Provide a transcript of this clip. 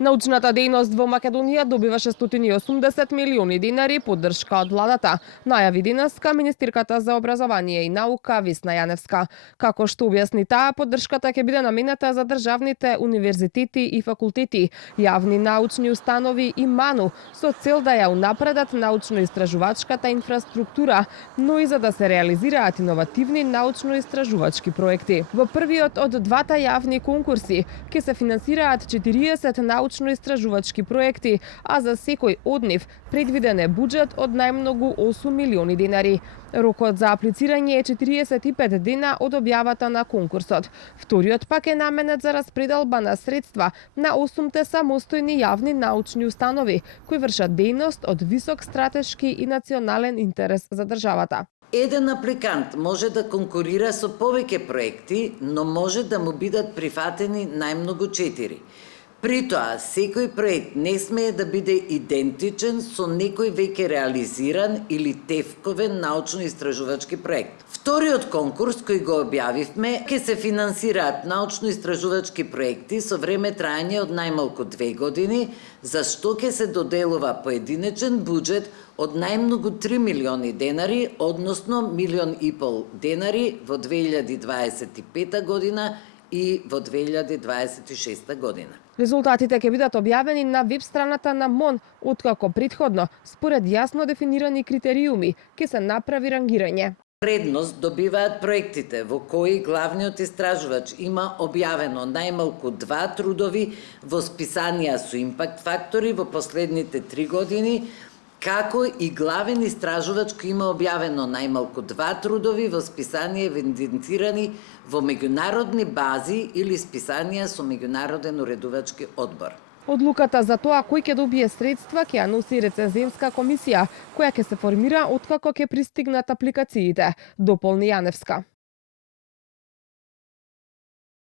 Научната дејност во Македонија добива 680 милиони динари поддршка од владата, најави денеска министерката за образование и наука Весна Јаневска. Како што објасни таа, поддршката ќе биде наменета за државните универзитети и факултети, јавни научни установи и МАНУ, со цел да ја унапредат научно-истражувачката инфраструктура, но и за да се реализираат иновативни научно-истражувачки проекти. Во првиот од двата јавни конкурси ќе се финансираат 40 научно-истражувачки проекти, а за секој од нив предвиден е буџет од најмногу 8 милиони денари. Рокот за аплицирање е 45 дена од објавата на конкурсот. Вториот пак е наменет за распределба на средства на 8 самостојни јавни научни установи, кои вршат дејност од висок стратешки и национален интерес за државата. Еден апликант може да конкурира со повеќе проекти, но може да му бидат прифатени најмногу 4. При тоа, секој проект не смее да биде идентичен со некој веќе реализиран или тефковен научно-истражувачки проект. Вториот конкурс кој го објавивме ќе се финансираат научно-истражувачки проекти со време трајање од најмалку 2 години, за што ќе се доделува поединечен буџет од најмногу 3 милиони денари, односно 1,5 милион денари во 2025 година и во 2026 година. Резултатите ќе бидат објавени на веб страната на МОН, откако претходно, според јасно дефинирани критериуми, ќе се направи рангирање. Предност добиваат проектите во кои главниот истражувач има објавено најмалку 2 трудови во списанија со импакт фактори во последните 3 години, како и главен истражувач кој има објавено најмалку 2 трудови во списанија евидентирани во меѓународни бази или списанија со меѓународен уредувачки одбор. Одлуката за тоа кој ќе добие средства ќе ја носи рецензенска комисија, која ќе се формира откако ќе пристигнат апликациите, дополни Јаневска.